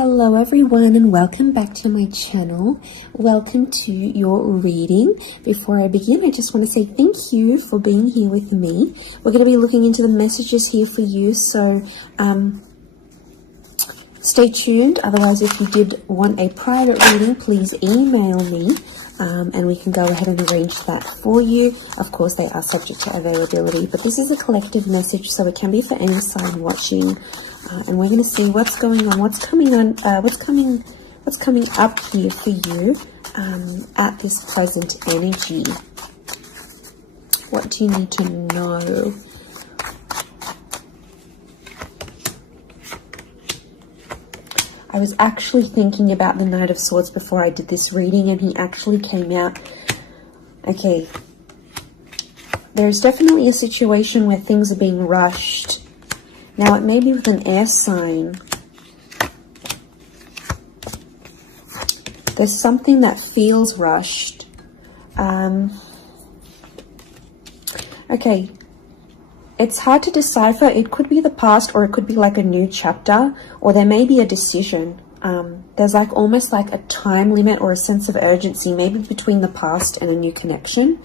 Hello everyone and welcome back to my channel. Welcome to your reading. Before I begin, I just want to say thank you for being here with me. We're going to be looking into the messages here for you, so stay tuned. Otherwise, if you did want a private reading, please email me and we can go ahead and arrange that for you. Of course, they are subject to availability, but this is a collective message, so it can be for any sign watching. And we're going to see what's going on, what's coming up here for you at this present energy. What do you need to know? I was actually thinking about the Knight of Swords before I did this reading, and he actually came out. Okay, there's definitely a situation where things are being rushed. Now, it may be with an air sign. There's something that feels rushed. Okay, it's hard to decipher. It could be the past, or it could be like a new chapter, or there may be a decision. There's like almost like a time limit or a sense of urgency, maybe between the past and a new connection,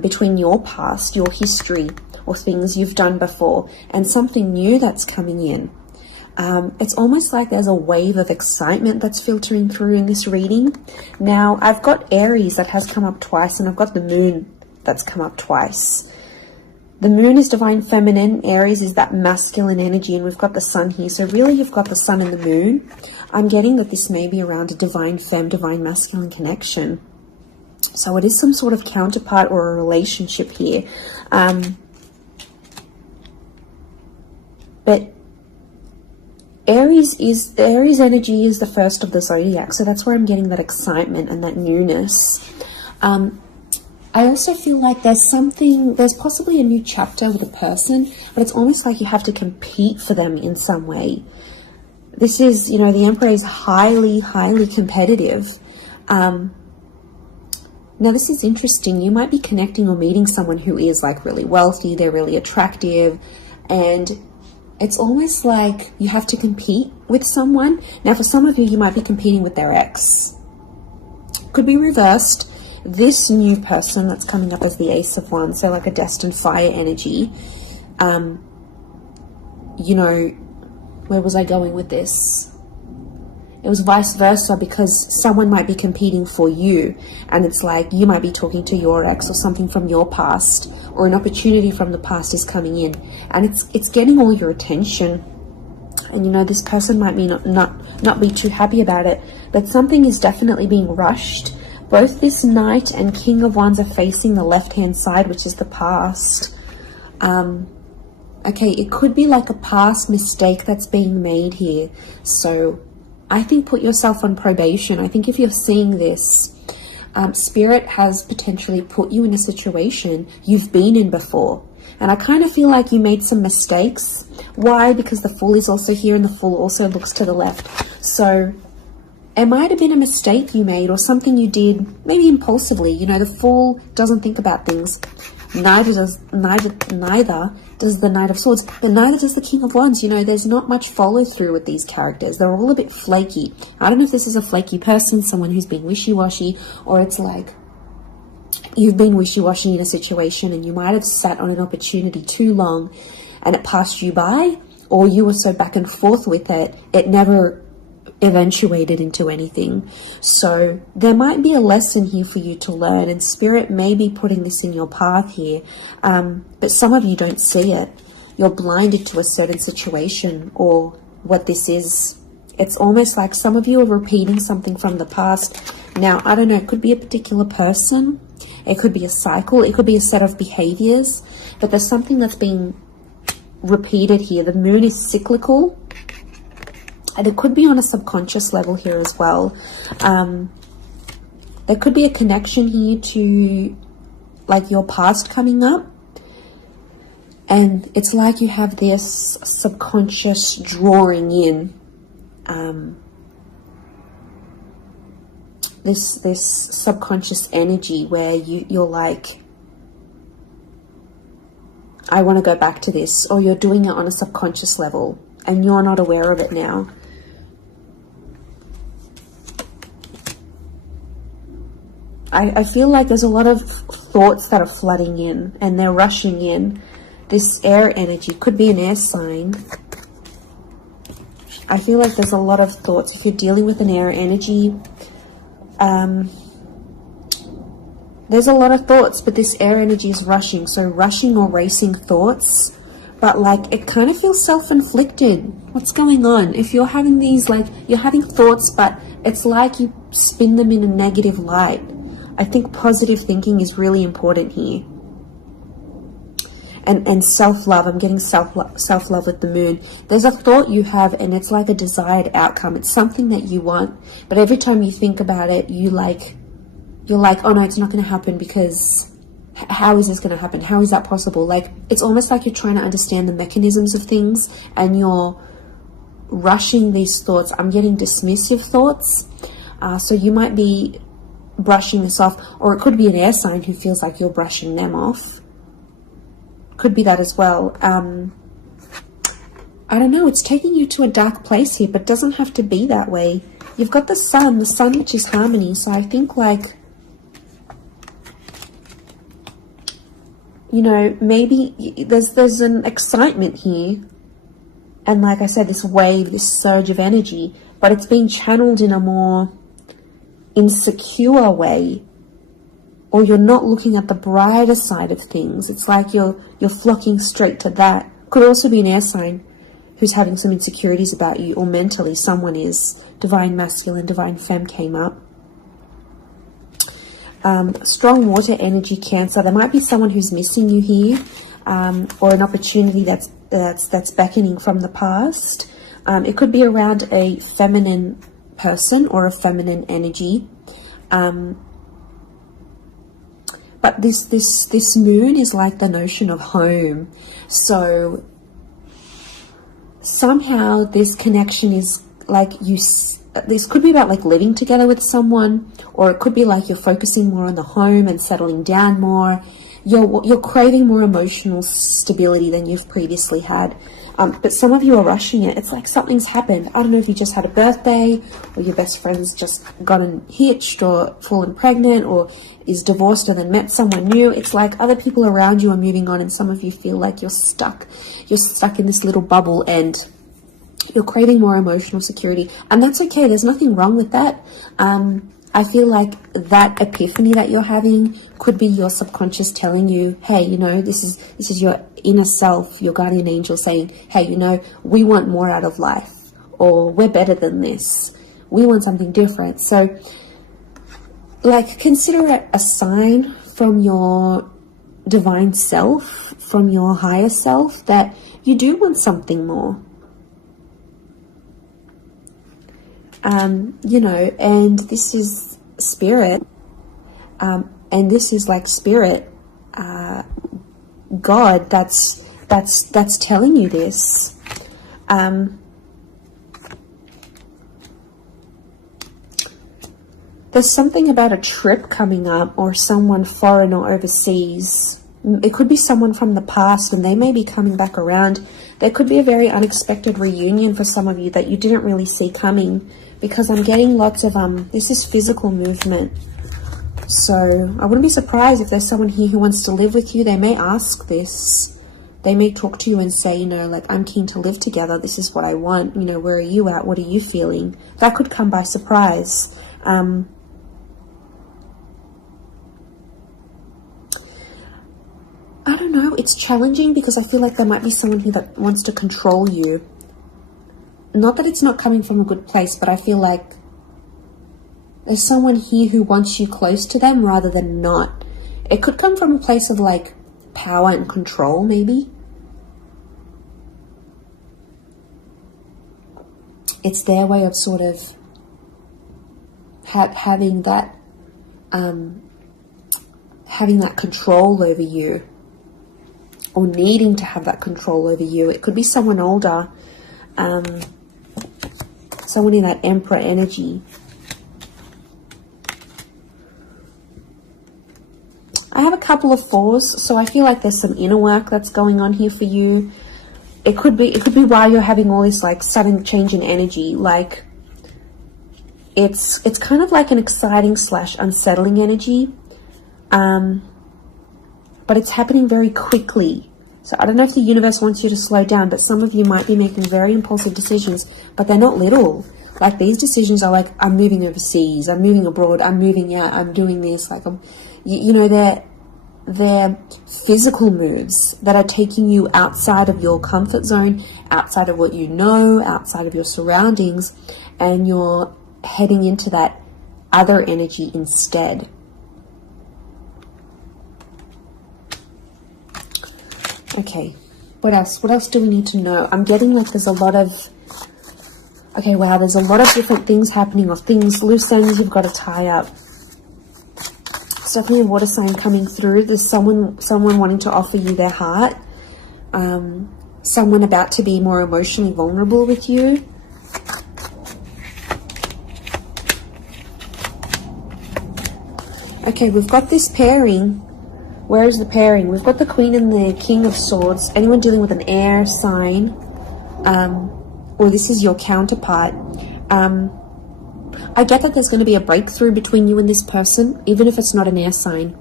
between your past, your history, or things you've done before, and something new that's coming in. It's almost like there's a wave of excitement that's filtering through in this reading. Now, I've got Aries that has come up twice, and I've got the Moon that's come up twice. The Moon is divine feminine, Aries is that masculine energy, and we've got the Sun here. So really, you've got the Sun and the Moon. I'm getting that this may be around a divine femme, divine masculine connection. So it is some sort of counterpart or a relationship here. But Aries energy is the first of the zodiac, so that's where I'm getting that excitement and that newness. I also feel like there's possibly a new chapter with a person, but it's almost like you have to compete for them in some way. This is, you know, the Emperor is highly, highly competitive. Now, this is interesting. You might be connecting or meeting someone who is like really wealthy, they're really attractive, and it's almost like you have to compete with someone. Now, for some of you, you might be competing with their ex. Could be reversed. This new person that's coming up as the Ace of Wands, so like a destined fire energy. You know, where was I going with this? It was vice versa, because someone might be competing for you, and it's like you might be talking to your ex or something from your past, or an opportunity from the past is coming in, and it's getting all your attention. And you know, this person might be not be too happy about it, but something is definitely being rushed. Both this Knight and King of Wands are facing the left-hand side, which is the past. Okay, it could be like a past mistake that's being made here. So I think put yourself on probation. I think if you're seeing this, Spirit has potentially put you in a situation you've been in before. And I kind of feel like you made some mistakes. Why? Because the Fool is also here, and the Fool also looks to the left. So it might have been a mistake you made, or something you did maybe impulsively. You know, the Fool doesn't think about things. Neither does the Knight of Swords, but neither does the King of Wands. You know, there's not much follow through with these characters. They're all a bit flaky. I don't know if this is a flaky person, someone who's been wishy-washy, or it's like you've been wishy-washy in a situation and you might have sat on an opportunity too long and it passed you by, or you were so back and forth with it, it never eventuated into anything. So there might be a lesson here for you to learn, and Spirit may be putting this in your path here, but some of you don't see it. You're blinded to a certain situation or what this is. It's almost like some of you are repeating something from the past. Now, I don't know, it could be a particular person, it could be a cycle, it could be a set of behaviors, but there's something that's being repeated here. The Moon is cyclical, and it could be on a subconscious level here as well. There could be a connection here to like your past coming up, and it's like you have this subconscious drawing in this subconscious energy where you're like, I want to go back to this, or you're doing it on a subconscious level and you're not aware of it now. I feel like there's a lot of thoughts that are flooding in and they're rushing in. This air energy could be an air sign. I feel like there's a lot of thoughts. If you're dealing with an air energy, there's a lot of thoughts, but this air energy is rushing. So rushing or racing thoughts, but like it kind of feels self-inflicted. What's going on? If you're having these, like, you're having thoughts, but it's like you spin them in a negative light. I think positive thinking is really important here. And self-love. I'm getting self-love with the moon. There's a thought you have and it's like a desired outcome. It's something that you want, but every time you think about it, you're like, oh no, it's not going to happen, because how is this going to happen? How is that possible? Like, it's almost like you're trying to understand the mechanisms of things and you're rushing these thoughts. I'm getting dismissive thoughts. So you might be brushing this off, or it could be an air sign who feels like you're brushing them off. Could be that as well. I don't know. It's taking you to a dark place here, but it doesn't have to be that way. You've got the sun which is harmony. So I think, like, you know, maybe there's an excitement here. And like I said, this wave, this surge of energy, but it's being channeled in a more insecure way, or you're not looking at the brighter side of things. It's like you're flocking straight to that. Could also be an air sign who's having some insecurities about you, or mentally someone is. Divine masculine, divine femme came up. Strong water energy, Cancer. There might be someone who's missing you here, or an opportunity that's beckoning from the past. It could be around a feminine person or a feminine energy. But this moon is like the notion of home. So somehow this connection is like this could be about like living together with someone, or it could be like you're focusing more on the home and settling down more. You're craving more emotional stability than you've previously had. But some of you are rushing it. It's like something's happened. I don't know if you just had a birthday, or your best friend's just gotten hitched or fallen pregnant, or is divorced and then met someone new. It's like other people around you are moving on, and some of you feel like you're stuck. You're stuck in this little bubble and you're craving more emotional security. And that's okay. There's nothing wrong with that. I feel like that epiphany that you're having could be your subconscious telling you, hey, you know, this is your inner self, your guardian angel saying, hey, you know, we want more out of life, or we're better than this. We want something different. So, like, consider it a sign from your divine self, from your higher self, that you do want something more. You know, and this is spirit, and this is like spirit, God, that's telling you this. There's something about a trip coming up, or someone foreign or overseas. It could be someone from the past and they may be coming back around. There could be a very unexpected reunion for some of you that you didn't really see coming, because I'm getting lots of, this is physical movement. So I wouldn't be surprised if there's someone here who wants to live with you. They may ask this. They may talk to you and say, you know, like, I'm keen to live together. This is what I want. You know, where are you at? What are you feeling? That could come by surprise. I don't know. It's challenging because I feel like there might be someone here that wants to control you. Not that it's not coming from a good place, but I feel like there's someone here who wants you close to them rather than not. It could come from a place of like power and control, maybe. It's their way of sort of having that control over you, or needing to have that control over you. It could be someone older, someone in that Emperor energy. I have a couple of fours, so I feel like there's some inner work that's going on here for you. It could be why you're having all this like sudden change in energy. Like, It's kind of like an exciting / unsettling energy, but it's happening very quickly. So I don't know if the universe wants you to slow down, but some of you might be making very impulsive decisions, but they're not little. Like, these decisions are like, I'm moving overseas, I'm moving abroad, I'm moving out, I'm doing this. Like, you know, they're physical moves that are taking you outside of your comfort zone, outside of what you know, outside of your surroundings, and you're heading into that other energy instead. Okay, what else? What else do we need to know? I'm getting like there's a lot of... Okay, wow, there's a lot of different things happening, or things, loose ends you've got to tie up. It's definitely a water sign coming through. There's someone wanting to offer you their heart. Someone about to be more emotionally vulnerable with you. Okay, we've got this pairing. Where is the pairing? We've got the Queen and the King of Swords. Anyone dealing with an air sign, or this is your counterpart. I get that there's going to be a breakthrough between you and this person, even if it's not an air sign.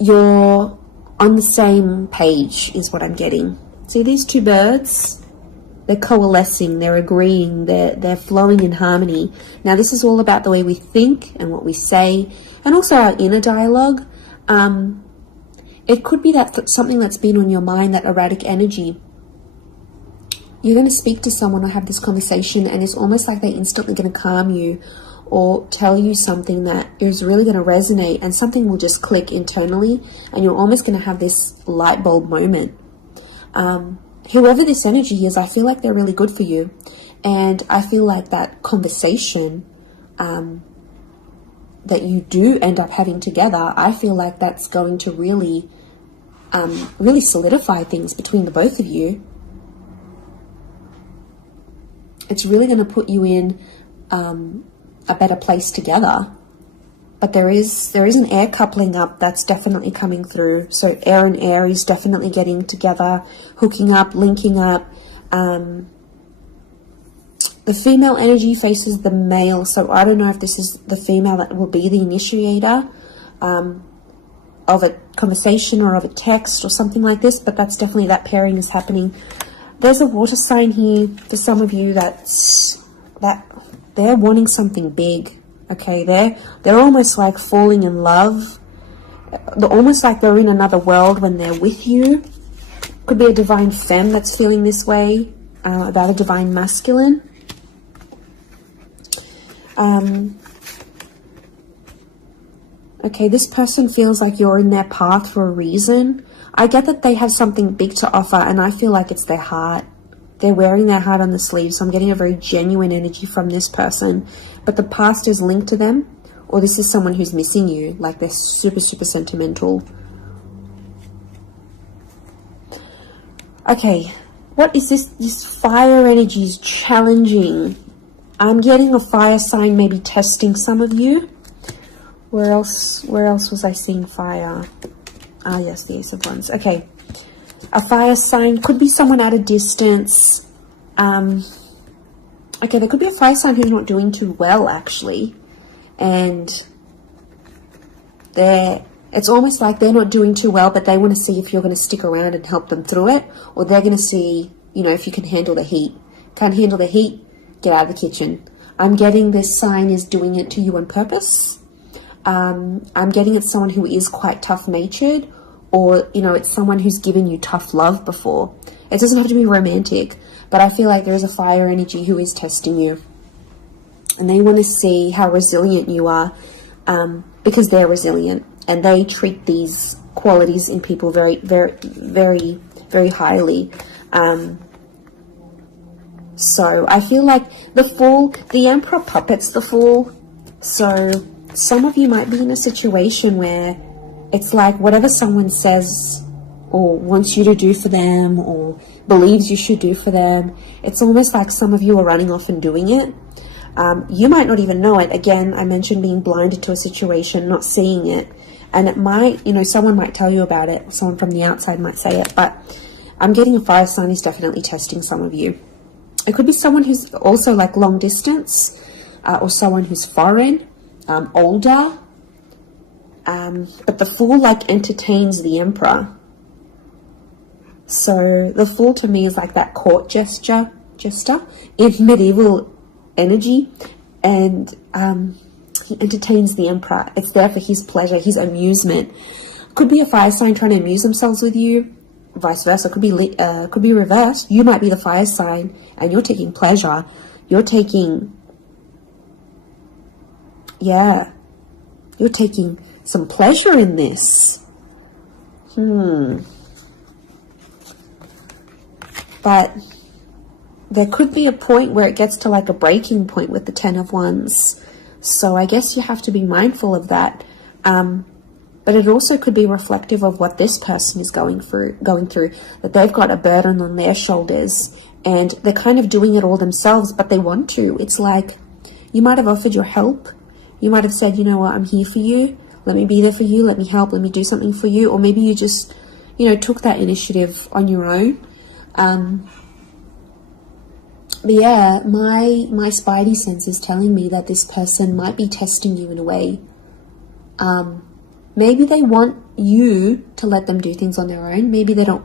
You're on the same page, is what I'm getting. See these two birds? They're coalescing, they're agreeing, they're flowing in harmony. Now, this is all about the way we think and what we say, and also our inner dialogue. It could be that something that's been on your mind, that erratic energy. You're going to speak to someone or have this conversation, and it's almost like they're instantly going to calm you or tell you something that is really going to resonate, and something will just click internally, and you're almost going to have this light bulb moment. Whoever this energy is, I feel like they're really good for you, and I feel like that conversation that you do end up having together, I feel like that's going to really solidify things between the both of you. It's really going to put you in a better place together. But there is an air coupling up that's definitely coming through. So air and Aries definitely getting together, hooking up, linking up. The female energy faces the male, so I don't know if this is the female that will be the initiator of a conversation or of a text or something like this, but that's definitely, that pairing is happening. There's a water sign here for some of you that they're wanting something big. Okay, they're almost like falling in love. They're almost like they're in another world when they're with you. Could be a divine femme that's feeling this way about a divine masculine. Okay, this person feels like you're in their path for a reason. I get that they have something big to offer, and I feel like it's their heart. They're wearing their heart on the sleeve, so I'm getting a very genuine energy from this person. But the past is linked to them, or this is someone who's missing you, like they're super, super sentimental. Okay, what is this? This fire energy is challenging. I'm getting a fire sign maybe testing some of you. Where else was I seeing fire? Ah, yes, the Ace of Wands. Okay. A fire sign could be someone at a distance. Okay, there could be a fire sign who's not doing too well, actually. And it's almost like they're not doing too well, but they want to see if you're going to stick around and help them through it. Or they're going to see, you know, if you can handle the heat. Can't handle the heat? Get out of the kitchen. I'm getting this sign is doing it to you on purpose. I'm getting it's someone who is quite tough-natured, or, you know, it's someone who's given you tough love before. It doesn't have to be romantic, but I feel like there is a fire energy who is testing you. And they want to see how resilient you are, because they're resilient. And they treat these qualities in people very, very, very, very highly. So I feel like the Fool, the Emperor puppets the Fool. So some of you might be in a situation where it's like whatever someone says or wants you to do for them or believes you should do for them, it's almost like some of you are running off and doing it. You might not even know it. Again, I mentioned being blinded to a situation, not seeing it. And it might, you know, someone might tell you about it. Someone from the outside might say it. But I'm getting a fire sign is definitely testing some of you. It could be someone who's also like long distance. or someone who's foreign, older. But the Fool like entertains the Emperor. So the Fool to me is like that court jester in medieval energy, and he entertains the Emperor. It's there for his pleasure, his amusement. Could be a fire sign trying to amuse themselves with you, vice versa. Could be reversed. You might be the fire sign and you're taking pleasure. You're taking some pleasure in this. But there could be a point where it gets to like a breaking point with the Ten of Wands. So I guess you have to be mindful of that. But it also could be reflective of what this person is going through, that they've got a burden on their shoulders and they're kind of doing it all themselves, but they want to. It's like you might have offered your help. You might have said, you know what, I'm here for you. Let me be there for you. Let me help. Let me do something for you. Or maybe you just, took that initiative on your own. But yeah, my spidey sense is telling me that this person might be testing you in a way. Maybe they want you to let them do things on their own. Maybe they don't,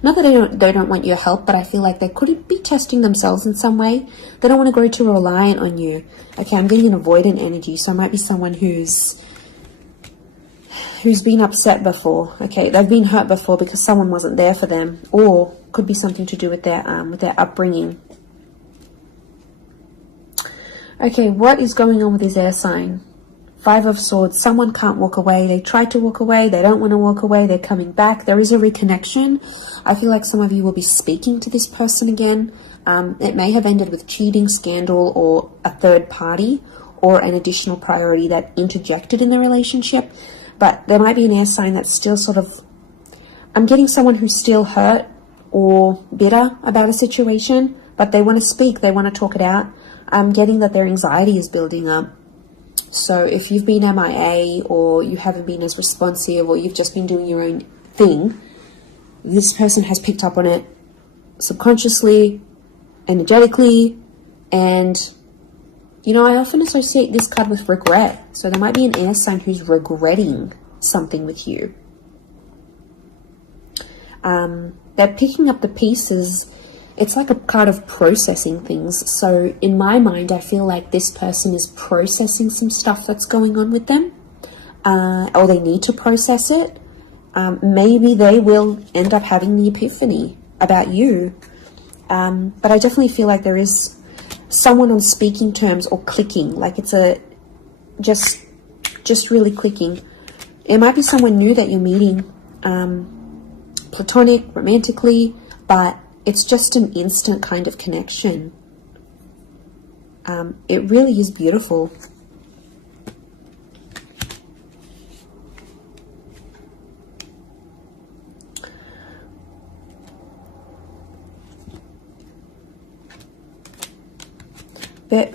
not that they don't want your help, but I feel like they could be testing themselves in some way. They don't want to grow too reliant on you. Okay, I'm getting an avoidant energy, so it might be someone who's been upset before. Okay, they've been hurt before because someone wasn't there for them, or could be something to do with their upbringing. Okay, what is going on with this air sign? Five of Swords. Someone can't walk away. They tried to walk away. They don't want to walk away. They're coming back. There is a reconnection. I feel like some of you will be speaking to this person again. It may have ended with cheating, scandal, or a third party, or an additional priority that interjected in the relationship. But there might be an air sign that's still sort of... I'm getting someone who's still hurt or bitter about a situation, but they want to speak. They want to talk it out. I'm getting that their anxiety is building up. So if you've been MIA, or you haven't been as responsive, or you've just been doing your own thing, this person has picked up on it subconsciously, energetically, and, I often associate this card with regret. So there might be an air sign who's regretting something with you. They're picking up the pieces. It's like a card of processing things. So in my mind, I feel like this person is processing some stuff that's going on with them, or they need to process it. Maybe they will end up having the epiphany about you. But I definitely feel like there is someone on speaking terms or clicking, like it's just really clicking. It might be someone new that you're meeting, platonic, romantically, but it's just an instant kind of connection. It really is beautiful.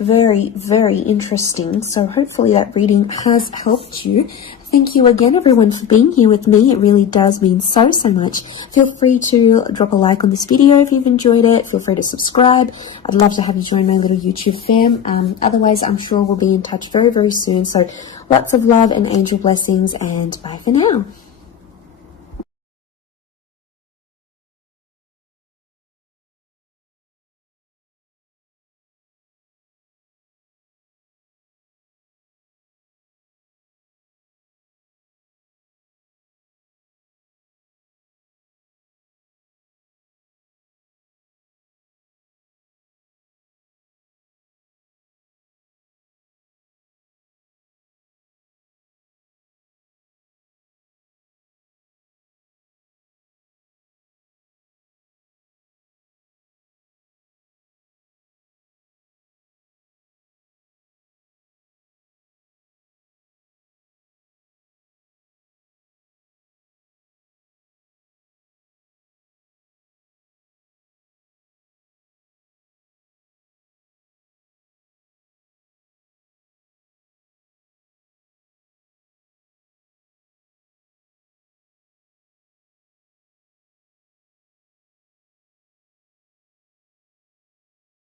Very, very interesting. So hopefully that reading has helped you. Thank you again, everyone, for being here with me. It really does mean so much. Feel free to drop a like on this video if you've enjoyed it. Feel free to subscribe. I'd love to have you join my little YouTube fam. Otherwise, I'm sure we'll be in touch very, very soon. So lots of love and angel blessings, and bye for now.